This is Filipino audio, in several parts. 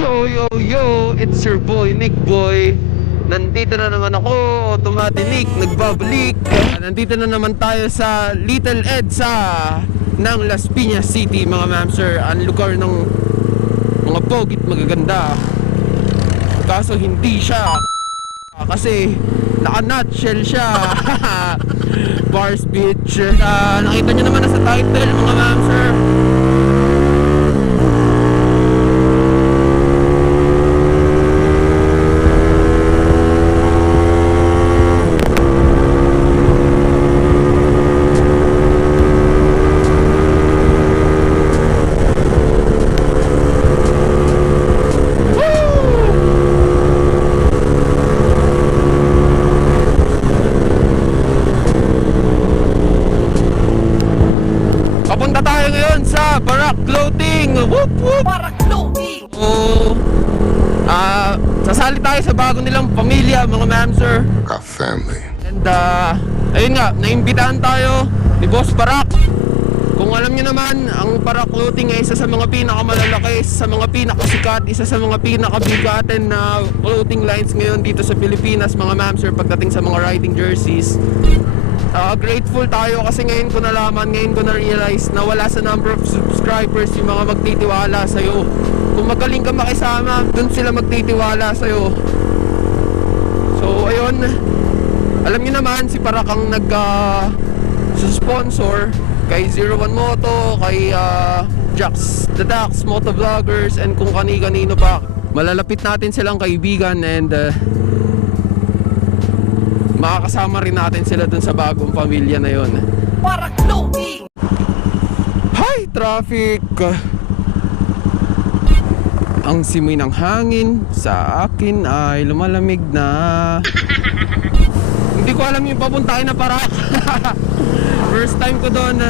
Yo, yo, yo! It's your boy, Nick Boy. Nandito na naman ako, Automatic Nick, nagbabalik. Nandito na naman tayo sa Little EDSA ng Las Piñas City, mga mamsir. Ang lugar ng mga pogit magaganda. Kaso hindi siya, kasi naka-nutshell siya. Bars Beach. Nakita nyo naman na sa title, mga mamsir. Papunta tayo ngayon sa Barak Clothing. Whoop whoop! Barak Clothing! Oh, sasali tayo sa bago nilang pamilya, mga mamsir. Got family. And ayun nga, naimbitahan tayo ni Boss Barak. Kung alam niyo naman, ang Barak Clothing ay isa sa mga pinakamalalaki, isa sa mga pinakasikat, isa sa mga pinakabigatin na clothing lines ngayon dito sa Pilipinas, mga mamsir, pagdating sa mga riding jerseys. Grateful tayo kasi ngayon ko nalaman, ngayon ko na-realize na wala sa number of subscribers yung mga magtitiwala sa'yo. Kung magaling ka makisama, dun sila magtitiwala sa'yo. So ayun, alam niyo naman si Barak ang nag-sponsor kay 01 Moto, kay Jax the Dax Moto Vloggers, and kung kani-kanino pa. Malalapit natin silang kaibigan, and makakasama rin natin sila dun sa bagong pamilya na yon. Barak Clothing! Hi, traffic! Ang simoy ng hangin sa akin ay lumalamig na. Hindi ko alam yung papuntahin na Barak. First time ko doon.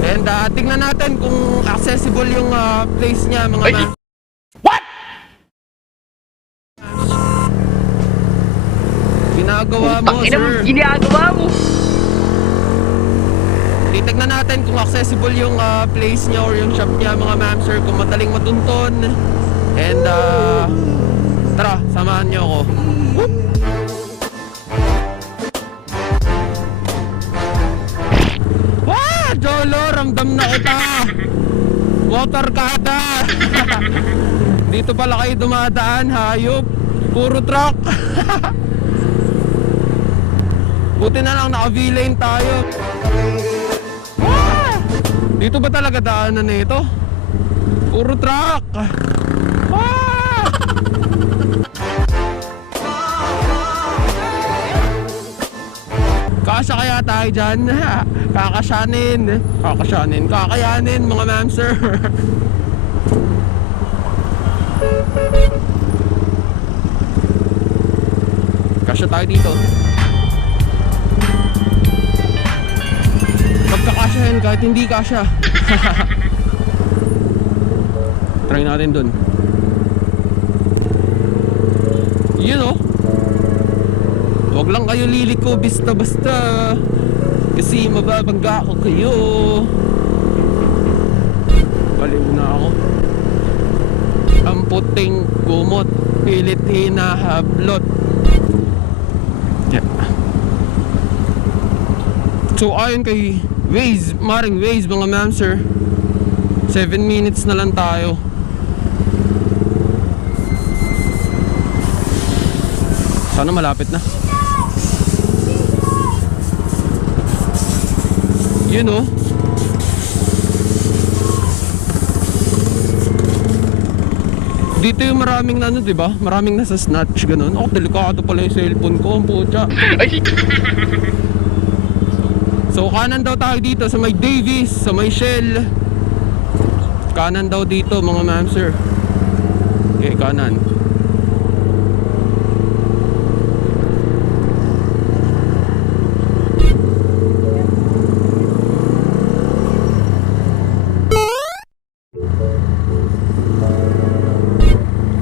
And tingnan natin kung accessible yung place niya, mga ginagawa mo, sir. Ginagawa mo! Titignan natin kung accessible yung place niya or yung shop niya, mga mamsir, kung madaling matunton. And tara, samahan niyo ako. Whoop! Wah! Jolo, ramdam na kita! Motor kada! Dito pala kayo dumadaan, hayop. Puro truck. Buti na lang naka-V-lane tayo. Ah! Dito ba talaga daanan na ito? Puro truck. Ah! Kasya kaya tayo dyan? Kakayanin mga mamsir. Kasya tayo dito. Magkakasyahin kahit hindi kasya. Try natin dun. Yun oh. Huwag lang kayo liliko basta-basta, kasi mababangga ko kayo. Baliw na ako. Ang puting kumot, pilit hinahablot. Yeah. So ayon kay Waze, maring Waze, mga mamsir, 7 minutes na lang tayo. Sana malapit na. You know, dito yung maraming ano, diba? Maraming nasa snatch, ganun. Oh, delikado pala yung cellphone ko, ang putya. So kanan daw tayo dito sa may Davis, sa may Shell. Kanan daw dito, mga mamsir. Okay, kanan.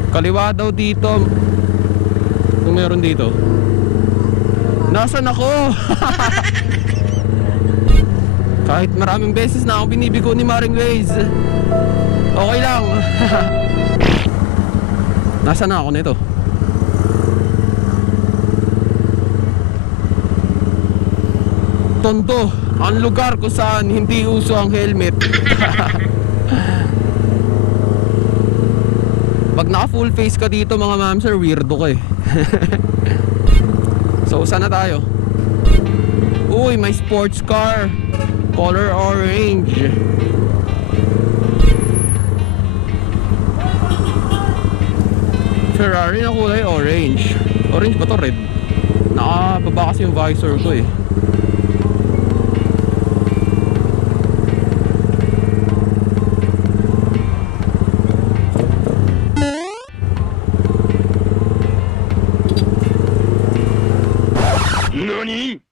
Kaliwa daw dito. Kung meron dito. Nasaan ako? Kahit maraming beses na akong binibigo ni Maring Waze, okay lang. Nasaan na ako nito? Tondo, ang lugar kung saan hindi uso ang helmet. Pag naka full face ka dito mga ma'am sir, weirdo ka eh. So saan na tayo? Uy, may sports car, color orange. Ferrari na kulay orange. Orange ba to? Red? Nakababa kasi yung visor ko eh. NANI?!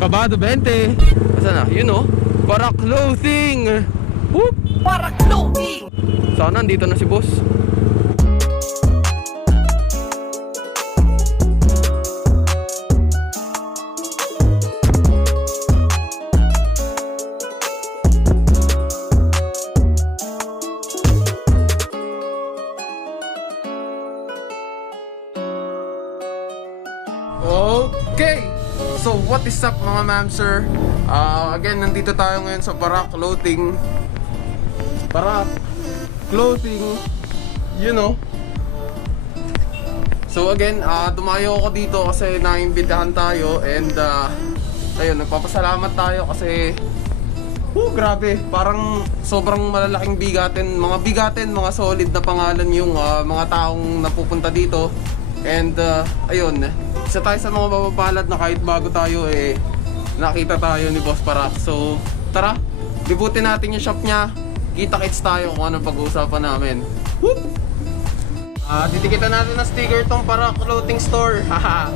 Kabado 20. Saan na? Yun oh. Para clothing. Whoop. Para clothing. Sana nandito na si boss. Okay. So what is up mga ma'am sir? Again, nandito tayo ngayon sa Para Clothing. Para Clothing, you know. So again, dumayo ako dito kasi naimbitahan tayo. And ayun, nagpapasalamat tayo kasi grabe, parang sobrang malalaking bigatin. Mga solid na pangalan yung mga taong napupunta dito. And ayun, isa tayo sa mga mapapalad na kahit bago tayo nakita tayo ni Boss Parak. So tara, libutin natin yung shop niya. Kita-kits tayo kung ano pag-uusapan namin. Whoop! Titikitan natin na sticker tong Parak Clothing Store. Haha.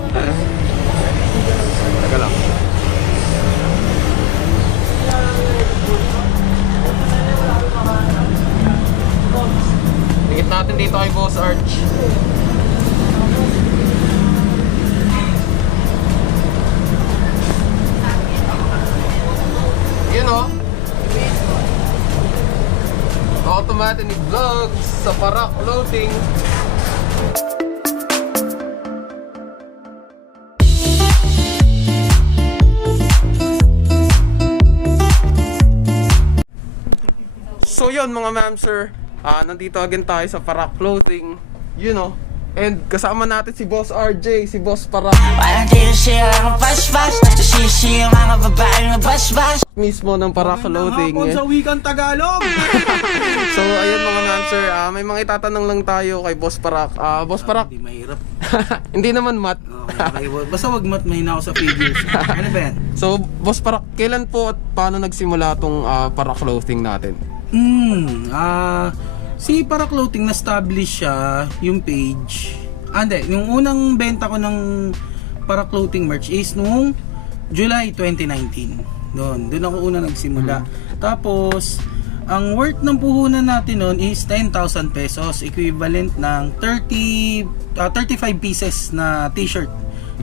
Taga lang. Tikit natin dito kay Boss Arch. You know, automatic vlogs sa Para Clothing. So yun mga ma'am sir, nandito again tayo sa Para Clothing, you know. And kasama natin si Boss RJ, si Boss Parak. Mismo ng Para Clothing. Sa wikang Tagalog. So ayun mga ma'am sir, may mga itatanong lang tayo kay Boss Parak. Boss Parak, Hindi mahirap. hindi naman mat. Okay, basta wag mat, mahina ako sa figures. Ano ba yan? So Boss Parak, kailan po at paano nagsimula tong Para Clothing natin? Si Para Clothing, na-establish siya yung page. Hindi, yung unang benta ko ng Para Clothing merch is nung July 2019. Doon ako una nagsimula. Tapos, ang worth ng puhunan natin noon is 10,000 pesos, equivalent ng 35 pieces na t-shirt.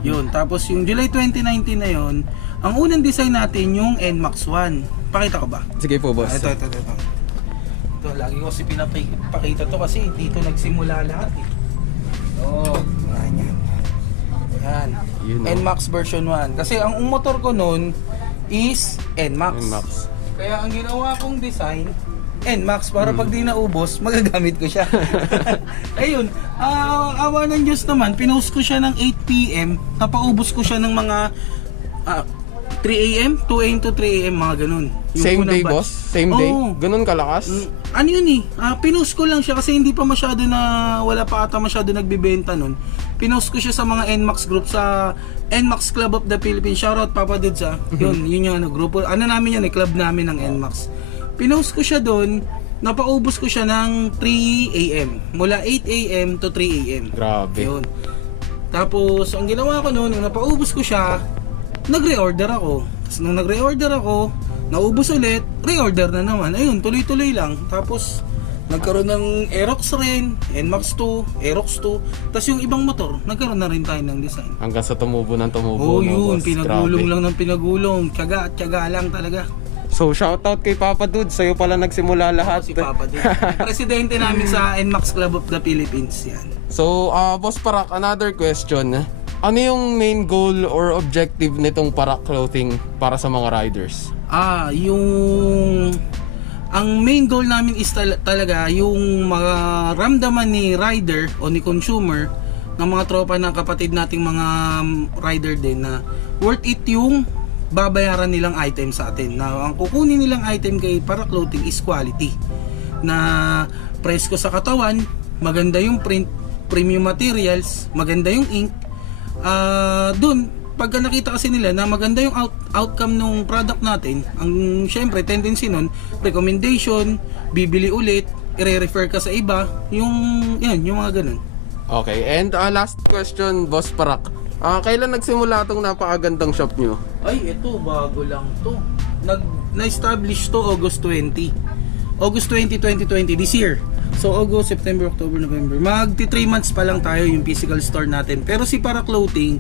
Yun. Tapos yung July 2019 na yun, ang unang design natin yung NMAX 1. Pakita ko ba? Sige po boss. Ito. Lagi ko kasi pinapakita to kasi dito nagsimula lahat eh. Ganyan. Yan. NMAX version 1. Kasi ang motor ko noon is NMAX. Kaya ang ginawa kong design, NMAX, para pag di naubos, magagamit ko siya. Ayun, awa ng Diyos naman, pinost ko siya ng 8 PM, napaubos ko siya ng mga 3 AM, 2 AM to 3 AM, mga ganun. Yung Same day batch. boss? Same day? Oo. Ganun kalakas? Ano yun eh, pinost ko lang siya kasi hindi pa masyado wala pa ata masyado nagbibenta nun. Pinost ko siya sa mga NMAX group, sa NMAX Club of the Philippines. Shoutout Papa Dudes yun yung grupo. Ano namin yun club namin ng NMAX. Pinost ko siya doon, napaubos ko siya ng 3 AM. Mula 8 AM to 3 AM. Grabe. Yun. Tapos, ang ginawa ko noon, nung napaubos ko siya, nag-reorder ako. Tapos nung nag-reorder ako, naubos ulit, reorder na naman. Ayun, tuloy-tuloy lang. Tapos, nagkaroon ng Aerox rin, NMAX 2, Aerox 2. Tapos yung ibang motor, nagkaroon na rin tayo ng design. Hanggang sa tumubo ng tumubo. Oh, yun, boss. pinagulong Grabe. lang ng pinagulong. Tiyaga lang talaga. So shoutout kay Papa Dude, sa'yo pala nagsimula lahat. Si Papa din. Presidente namin sa NMAX Club of the Philippines yan. So Boss Parak, another question. Ano yung main goal or objective nitong Parak Clothing para sa mga riders? Ang main goal namin is talaga yung maramdaman ni rider o ni consumer ng mga tropa ng kapatid nating mga rider din na worth it yung babayaran nilang item sa atin. Na ang kukunin nilang item kay Parak Clothing is quality. Na presko sa katawan, maganda yung print, premium materials, maganda yung ink. Dun, pagka nakita kasi nila na maganda yung outcome ng product natin, ang syempre tendency nun, recommendation, bibili ulit, i-refer ka sa iba, yung mga ganun. Okay, and last question, Boss Parak. Kailan nagsimula itong napakagandang shop nyo? Ay, ito, bago lang to. Na-establish to August 20, 2020, this year. So August, September, October, November. Magti 3 months pa lang tayo yung physical store natin. Pero si Parak Clothing,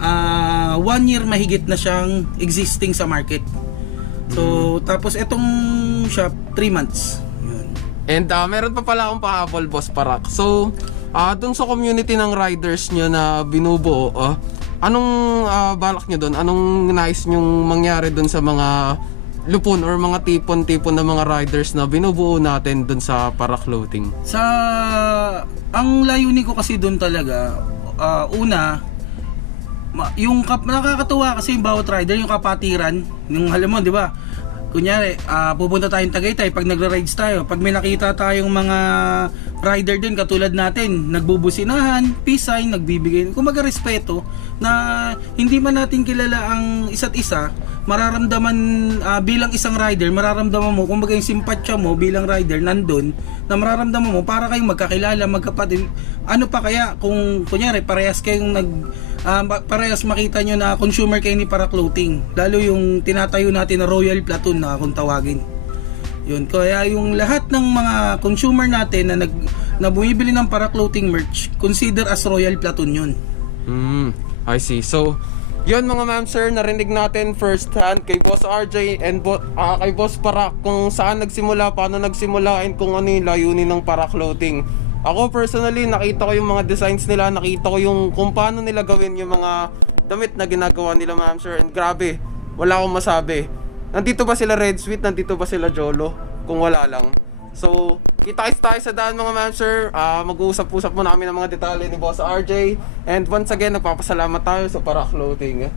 1 year mahigit na siyang existing sa market. So tapos etong shop 3 months. Yun. And meron pa pala akong pahabol, Boss Parak. So dun sa community ng riders nyo na binubuo, anong balak nyo dun? Anong nais nyong mangyari dun sa mga lupon or mga tipon-tipon na mga riders na binubuo natin dun sa Parak Clothing? Ang layunin ko kasi dun talaga, una, yung nakakatuwa kasi yung bawat rider, yung kapatiran, yung alam mo, di ba? Kunyari, pupunta tayong Tagaytay, pag nagra-rides tayo, pag may nakita tayong mga rider din katulad natin, nagbubusinahan, peace sign, nagbibigay, kumaga respeto, na hindi man natin kilala ang isa't isa, mararamdaman bilang isang rider, mararamdaman mo, kumbaga yung simpatsya mo bilang rider nandun, na mararamdaman mo para kayong magkakilala, magkapatid. Ano pa kaya kung kunyari parehas kayong parehas makita nyo na consumer kayo ni Parak Clothing, lalo yung tinatayo natin na Royal Platoon na kung tawagin. Yun, kaya yung lahat ng mga consumer natin na bumibili ng Parak Clothing merch, consider as Royal Platoon yun. I see. So, yun mga ma'am sir, narinig natin first hand kay Boss RJ and kay Boss Parak kung saan nagsimula, paano nagsimula, and kung ano yung layunin ng Parak Clothing. Ako personally, nakita ko yung mga designs nila, nakita ko yung kung paano nila gawin yung mga damit na ginagawa nila ma'am sir, and grabe, wala akong masabi. Nandito ba sila Red Sweet? Nandito ba sila Jolo? Kung wala lang. So, kita tayo sa daan mga ma'am sir. Mag-uusap-usap muna kami ng mga detalye ni Boss RJ. And once again, nagpapasalamat tayo sa Parak Clothing.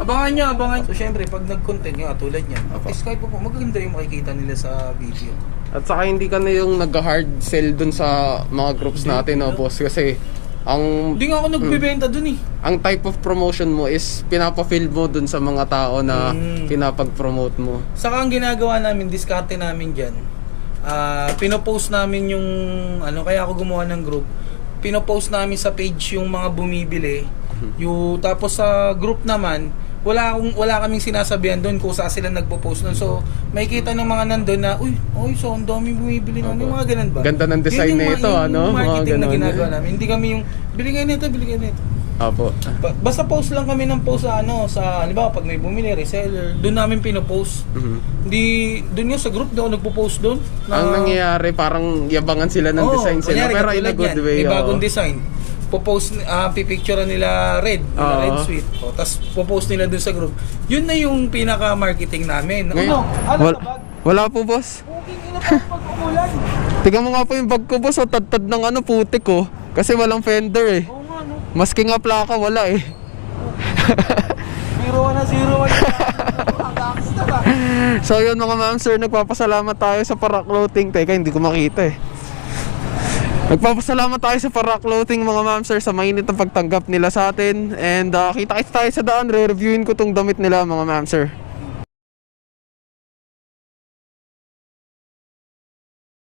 Abangan nyo. So syempre, pag nag-content nyo, tulad niya, Skype po, magaganda yung makikita nila sa video. At saka hindi ka na yung nag-hard sell dun sa mga groups natin, no, boss? Kasi hindi nga ako nagbibenta dun eh. Ang type of promotion mo is pinapa-fill mo dun sa mga tao na pinapag-promote mo. Saka ang ginagawa namin, diskarte namin dyan, pinopost namin yung kaya ako gumawa ng group, pinopost namin sa page yung mga bumibili, tapos sa group naman wala kaming sinasabihan doon kung saan sila nagpo-post nun. So makikita ng mga nandun na so ang dami bumibili nun, yung mga ganun ba? Ganda ng design na ito, ano? Marketing na ginagawa namin. Hindi kami yung bili kayo nito. Apo. Basta post lang kami ng post sa halimbawa pag may bumili, reseller, doon namin pinopost. Hindi doon yung sa group doon nagpo-post doon. Ang nangyayari parang yabangan sila ng design sila, pero in a good way. May bagong design. Po-post, pipicturean nila Red Sweet. Tapos po-post nila doon sa group. Yun na yung pinaka-marketing namin. Wala po, boss. Tingnan mo nga po yung bag ko, boss. Tad-tad ng putik ko. Kasi walang fender eh. Maski nga plaka, wala eh. 0-1. So yun mga ma'am sir, nagpapasalamat tayo sa Parak Clothing. Teka, hindi ko makita eh. Nagpapasalamat tayo sa Parak Clothing mga ma'am sir sa mainit na pagtanggap nila sa atin. And kita tayo sa daan, re-reviewin ko tong damit nila mga ma'am sir.